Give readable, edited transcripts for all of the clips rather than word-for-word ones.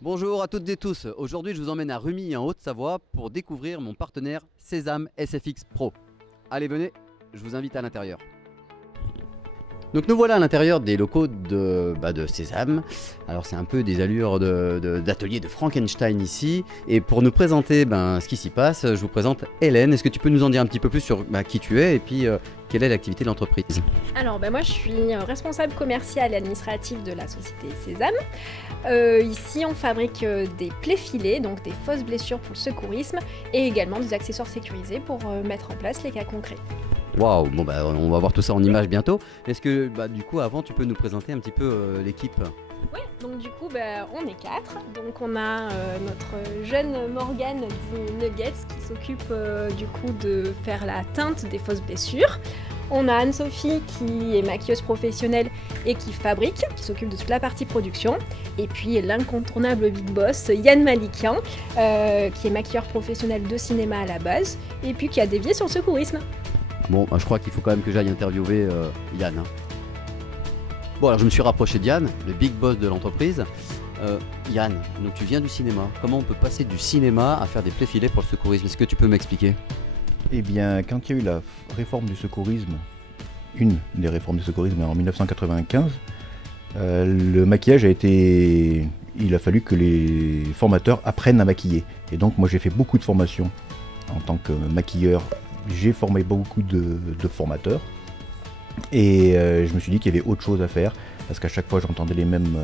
Bonjour à toutes et tous, aujourd'hui je vous emmène à Rumilly en Haute-Savoie pour découvrir mon partenaire Sésame SFX Pro. Allez venez, je vous invite à l'intérieur. Donc nous voilà à l'intérieur des locaux de Sésame. Alors c'est un peu des allures d'atelier de Frankenstein ici. Et pour nous présenter ce qui s'y passe, je vous présente Hélène. Est-ce que tu peux nous en dire un petit peu plus sur qui tu es et puis quelle est l'activité de l'entreprise? Alors moi je suis responsable commercial et administrative de la société Sésame. Ici on fabrique des plaies filets, donc des fausses blessures pour le secourisme, et également des accessoires sécurisés pour mettre en place les cas concrets. Waouh, bon on va voir tout ça en images bientôt. Est-ce que du coup avant tu peux nous présenter un petit peu l'équipe? Oui, donc du coup on est 4. Donc on a notre jeune Morgane dit Nuggets qui s'occupe du coup de faire la teinte des fausses blessures. On a Anne-Sophie qui est maquilleuse professionnelle et qui fabrique, qui s'occupe de toute la partie production. Et puis l'incontournable big boss Yann Malikian qui est maquilleur professionnel de cinéma à la base et puis qui a dévié sur le secourisme. Bon, je crois qu'il faut quand même que j'aille interviewer Yann. Bon, alors je me suis rapproché de Yann, le big boss de l'entreprise. Yann, donc tu viens du cinéma. Comment on peut passer du cinéma à faire des plaies filets pour le secourisme? Est-ce que tu peux m'expliquer? Eh bien, quand il y a eu la réforme du secourisme, une des réformes du secourisme en 1995, le maquillage il a fallu que les formateurs apprennent à maquiller. Et donc moi j'ai fait beaucoup de formations en tant que maquilleur. J'ai formé beaucoup de formateurs et je me suis dit qu'il y avait autre chose à faire parce qu'à chaque fois j'entendais les mêmes,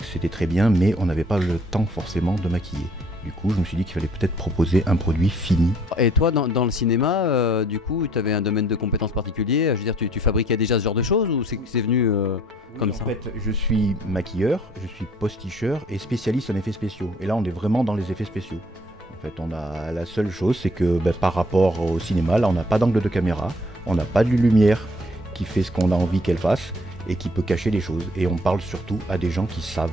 c'était très bien mais on n'avait pas le temps forcément de maquiller. Du coup je me suis dit qu'il fallait peut-être proposer un produit fini. Et toi dans le cinéma, du coup tu avais un domaine de compétences particulier? Je veux dire tu fabriquais déjà ce genre de choses ou c'est venu comme ça? En fait je suis maquilleur, je suis posticheur et spécialiste en effets spéciaux et là on est vraiment dans les effets spéciaux. En fait, la seule chose, c'est que par rapport au cinéma, là, on n'a pas d'angle de caméra, on n'a pas de lumière qui fait ce qu'on a envie qu'elle fasse et qui peut cacher les choses. Et on parle surtout à des gens qui savent.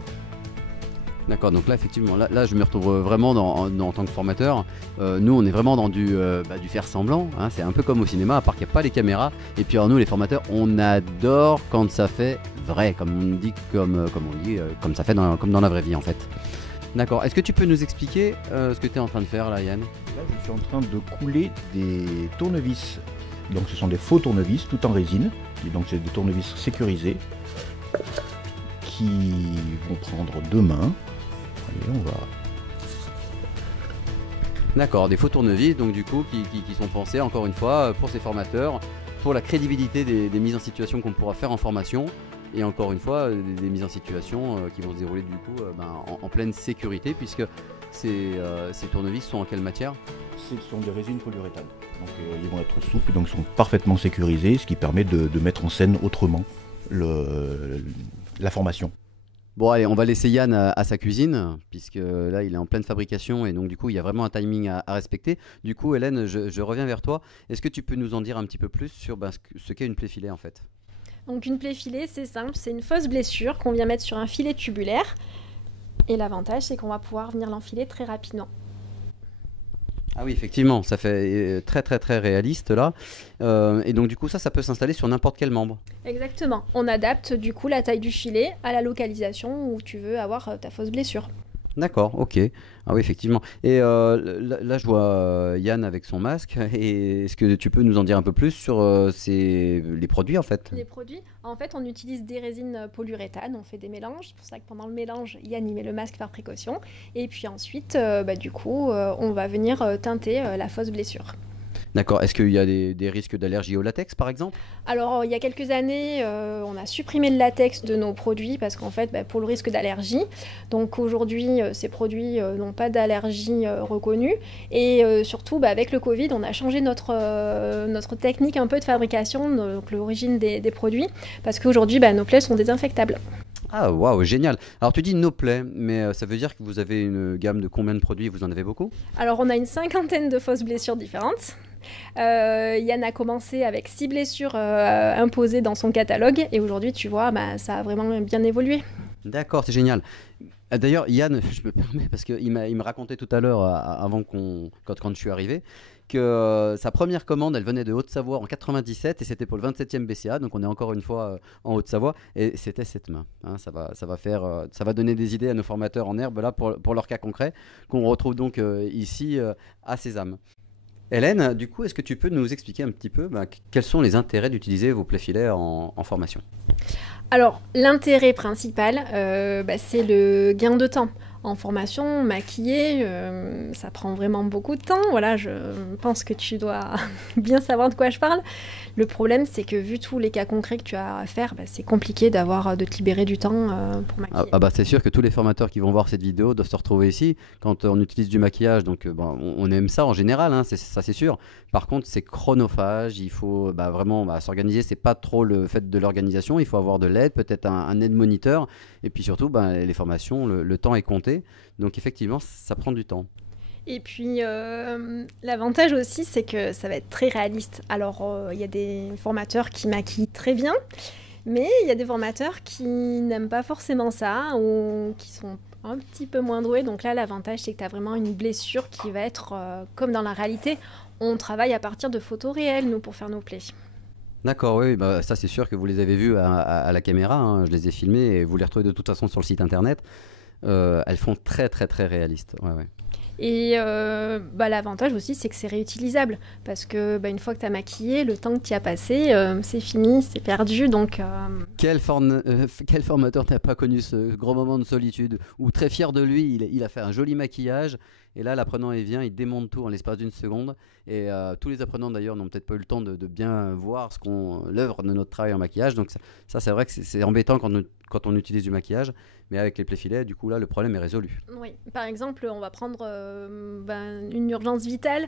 D'accord, donc là, effectivement, là je me retrouve vraiment en tant que formateur. Nous, on est vraiment dans du faire semblant. Hein, c'est un peu comme au cinéma, à part qu'il n'y a pas les caméras. Et puis, alors, nous, les formateurs, on adore quand ça fait vrai, comme ça fait comme dans la vraie vie, en fait. D'accord. Est-ce que tu peux nous expliquer ce que tu es en train de faire là, Yann? Là, je suis en train de couler des tournevis. Donc, ce sont des faux tournevis, tout en résine. Et donc, c'est des tournevis sécurisés qui vont prendre 2 mains. Allez, on va... D'accord, des faux tournevis, donc du coup, qui sont pensés, encore une fois, pour ces formateurs, pour la crédibilité des mises en situation qu'on pourra faire en formation. Et encore une fois, des mises en situation qui vont se dérouler du coup en pleine sécurité, puisque ces tournevis sont en quelle matière? Ce sont des résines polyuréthane. Donc ils vont être souples, donc ils sont parfaitement sécurisés, ce qui permet de mettre en scène autrement la formation. Bon allez, on va laisser Yann à sa cuisine, puisque là il est en pleine fabrication et donc du coup il y a vraiment un timing à respecter. Du coup Hélène, je reviens vers toi. Est-ce que tu peux nous en dire un petit peu plus sur ce qu'est une plaie filet en fait? Donc une plaie filet, c'est simple, c'est une fausse blessure qu'on vient mettre sur un filet tubulaire. Et l'avantage, c'est qu'on va pouvoir venir l'enfiler très rapidement. Ah oui, effectivement, ça fait très très très réaliste là. Et donc du coup ça peut s'installer sur n'importe quel membre. Exactement. On adapte du coup la taille du filet à la localisation où tu veux avoir ta fausse blessure. D'accord, ok. Ah oui, effectivement. Et là, je vois Yann avec son masque. Et est-ce que tu peux nous en dire un peu plus sur les produits en fait? Les produits, en fait, on utilise des résines polyuréthane, on fait des mélanges. C'est pour ça que pendant le mélange, Yann y met le masque par précaution. Et puis ensuite, du coup, on va venir teinter la fausse blessure. D'accord. Est-ce qu'il y a des risques d'allergie au latex par exemple? Alors, il y a quelques années, on a supprimé le latex de nos produits parce qu'en fait, pour le risque d'allergie. Donc aujourd'hui, ces produits n'ont pas d'allergie reconnue. Et surtout, avec le Covid, on a changé notre technique un peu de fabrication, donc l'origine des produits, parce qu'aujourd'hui, nos plaies sont désinfectables. Ah waouh, génial. Alors tu dis no play, mais ça veut dire que vous avez une gamme de combien de produits? Vous en avez beaucoup? Alors on a une 50aine de fausses blessures différentes. Yann a commencé avec 6 blessures imposées dans son catalogue et aujourd'hui tu vois ça a vraiment bien évolué. D'accord, c'est génial. D'ailleurs Yann, je me permets parce qu'il me racontait tout à l'heure quand je suis arrivé que sa première commande, elle venait de Haute-Savoie en 97 et c'était pour le 27e BCA, donc on est encore une fois en Haute-Savoie et c'était cette main. Hein, ça va donner des idées à nos formateurs en herbe là pour leur cas concret qu'on retrouve donc ici à Sésame. Hélène, du coup, est-ce que tu peux nous expliquer un petit peu quels sont les intérêts d'utiliser vos plaies filets en formation? Alors, l'intérêt principal, c'est le gain de temps. En formation, maquiller, ça prend vraiment beaucoup de temps. Voilà, je pense que tu dois bien savoir de quoi je parle. Le problème, c'est que vu tous les cas concrets que tu as à faire, c'est compliqué de te libérer du temps pour maquiller. C'est sûr que tous les formateurs qui vont voir cette vidéo doivent se retrouver ici quand on utilise du maquillage. Donc, on aime ça en général, hein, ça c'est sûr. Par contre, c'est chronophage. Il faut vraiment s'organiser. C'est pas trop le fait de l'organisation. Il faut avoir de l'aide, peut-être un aide-moniteur. Et puis surtout, les formations, le temps est compté. Donc effectivement, ça prend du temps. Et puis, l'avantage aussi, c'est que ça va être très réaliste. Alors, il y a des formateurs qui maquillent très bien, mais il y a des formateurs qui n'aiment pas forcément ça ou qui sont un petit peu moins doués. Donc là, l'avantage, c'est que tu as vraiment une blessure qui va être comme dans la réalité. On travaille à partir de photos réelles, nous, pour faire nos plaies. D'accord, oui, ça c'est sûr que vous les avez vus à la caméra, hein, je les ai filmés et vous les retrouvez de toute façon sur le site internet. Elles font très très très réalistes. Ouais. Et l'avantage aussi, c'est que c'est réutilisable. Parce que une fois que tu as maquillé, le temps que tu y as passé, c'est fini, c'est perdu. Donc, Quel formateur n'a pas connu ce grand moment de solitude où très fier de lui, il a fait un joli maquillage. Et là, l'apprenant vient, il démonte tout en l'espace d'une seconde. Et tous les apprenants d'ailleurs n'ont peut-être pas eu le temps de bien voir l'œuvre de notre travail en maquillage. Donc ça c'est vrai que c'est embêtant quand on utilise du maquillage. Mais avec les plaies filets, du coup là, le problème est résolu. Oui, par exemple, on va prendre une urgence vitale,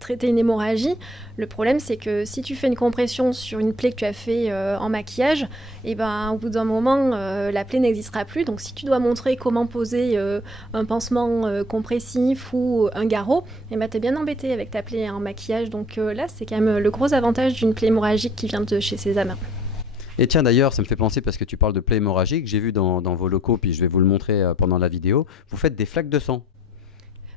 traiter une hémorragie. Le problème, c'est que si tu fais une compression sur une plaie que tu as fait en maquillage, et au bout d'un moment, la plaie n'existera plus. Donc si tu dois montrer comment poser un pansement compressif ou un garrot, tu es bien embêté avec ta plaie en maquillage. Donc là, c'est quand même le gros avantage d'une plaie hémorragique qui vient de chez Sésame. Et tiens, d'ailleurs, ça me fait penser, parce que tu parles de plaies hémorragiques, j'ai vu dans vos locaux, puis je vais vous le montrer pendant la vidéo, vous faites des flaques de sang.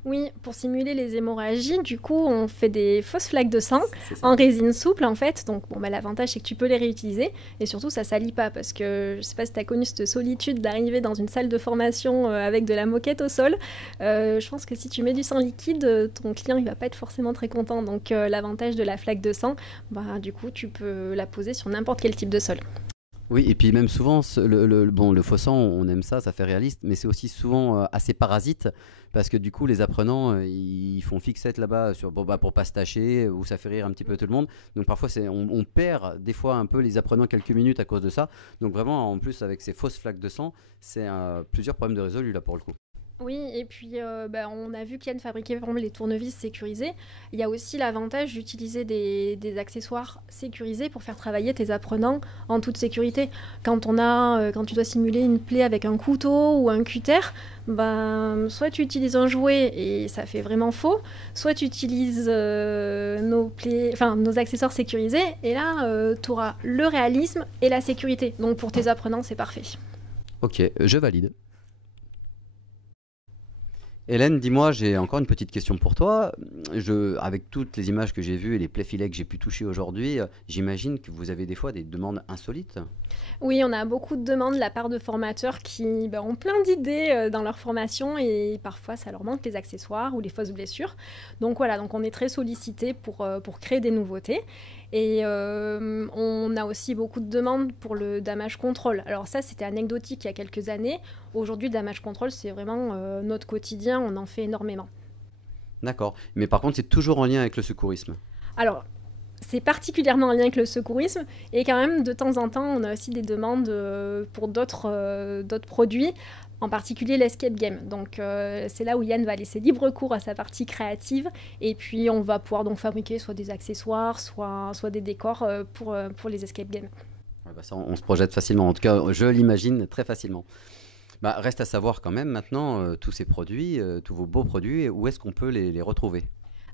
Oui, pour simuler les hémorragies, du coup, on fait des fausses flaques de sang en résine souple, en fait. Donc, l'avantage, c'est que tu peux les réutiliser. Et surtout, ça salit pas, parce que je sais pas si tu as connu cette solitude d'arriver dans une salle de formation avec de la moquette au sol. Je pense que si tu mets du sang liquide, ton client, il va pas être forcément très content. Donc, l'avantage de la flaque de sang, du coup, tu peux la poser sur n'importe quel type de sol. Oui, et puis même souvent, le faux sang, on aime ça, ça fait réaliste, mais c'est aussi souvent assez parasite, parce que du coup, les apprenants, ils font fixette là-bas pour pas se tâcher, ou ça fait rire un petit peu tout le monde. Donc parfois, on perd des fois un peu les apprenants quelques minutes à cause de ça. Donc vraiment, en plus, avec ces fausses flaques de sang, c'est plusieurs problèmes de résolus là pour le coup. Oui, et puis on a vu qu'Yann fabriquait par exemple les tournevis sécurisés. Il y a aussi l'avantage d'utiliser des accessoires sécurisés pour faire travailler tes apprenants en toute sécurité. Quand tu dois simuler une plaie avec un couteau ou un cutter, soit tu utilises un jouet et ça fait vraiment faux, soit tu utilises nos accessoires sécurisés et là tu auras le réalisme et la sécurité. Donc pour tes apprenants, c'est parfait. Ok, je valide. Hélène, dis-moi, j'ai encore une petite question pour toi. Avec toutes les images que j'ai vues et les plaies filets que j'ai pu toucher aujourd'hui, j'imagine que vous avez des fois des demandes insolites. Oui, on a beaucoup de demandes de la part de formateurs qui ont plein d'idées dans leur formation et parfois ça leur manque les accessoires ou les fausses blessures. Donc voilà, on est très sollicité pour créer des nouveautés. Et on a aussi beaucoup de demandes pour le damage control. Alors ça, c'était anecdotique il y a quelques années. Aujourd'hui, le damage control, c'est vraiment notre quotidien. On en fait énormément. D'accord. Mais par contre, c'est toujours en lien avec le secourisme. Alors, c'est particulièrement en lien avec le secourisme. Et quand même, de temps en temps, on a aussi des demandes pour d'autres produits. En particulier l'escape game. Donc c'est là où Yann va laisser libre cours à sa partie créative et puis on va pouvoir donc fabriquer soit des accessoires, soit des décors pour les escape games. Ouais, ça, on se projette facilement, en tout cas je l'imagine très facilement. Reste à savoir quand même maintenant tous ces produits, tous vos beaux produits, où est-ce qu'on peut les retrouver ?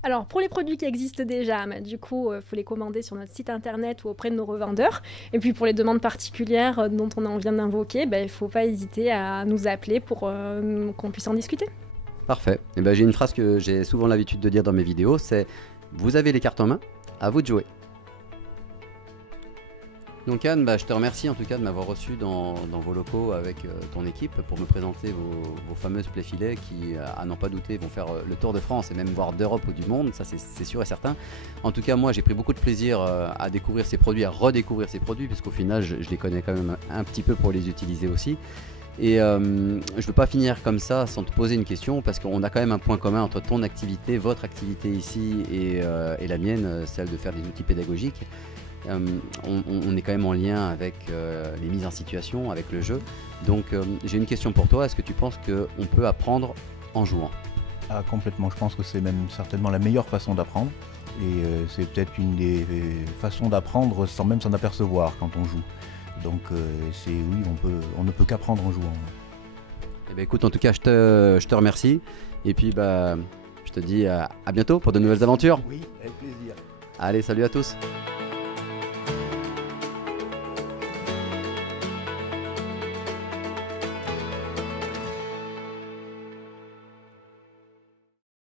Alors, pour les produits qui existent déjà, du coup, il faut les commander sur notre site internet ou auprès de nos revendeurs. Et puis, pour les demandes particulières dont on en vient d'invoquer, il ne faut pas hésiter à nous appeler pour qu'on puisse en discuter. Parfait. J'ai une phrase que j'ai souvent l'habitude de dire dans mes vidéos, c'est Vous avez les cartes en main, à vous de jouer. Donc Anne, je te remercie en tout cas de m'avoir reçu dans vos locaux avec ton équipe pour me présenter vos fameuses plaies-filets qui, à n'en pas douter, vont faire le tour de France et même voire d'Europe ou du monde, ça c'est sûr et certain. En tout cas, moi j'ai pris beaucoup de plaisir à découvrir ces produits, à redécouvrir ces produits, puisqu'au final je les connais quand même un petit peu pour les utiliser aussi. Et je ne veux pas finir comme ça sans te poser une question, parce qu'on a quand même un point commun entre ton activité, votre activité ici et la mienne, celle de faire des outils pédagogiques. On est quand même en lien avec les mises en situation, avec le jeu. Donc j'ai une question pour toi, est-ce que tu penses qu'on peut apprendre en jouant? Ah, complètement, je pense que c'est même certainement la meilleure façon d'apprendre. Et c'est peut-être une des façons d'apprendre sans même s'en apercevoir quand on joue. Donc oui, on ne peut qu'apprendre en jouant. Eh bien, écoute, en tout cas, je te remercie. Et puis, je te dis à bientôt pour de nouvelles aventures. Oui, avec plaisir. Allez, salut à tous.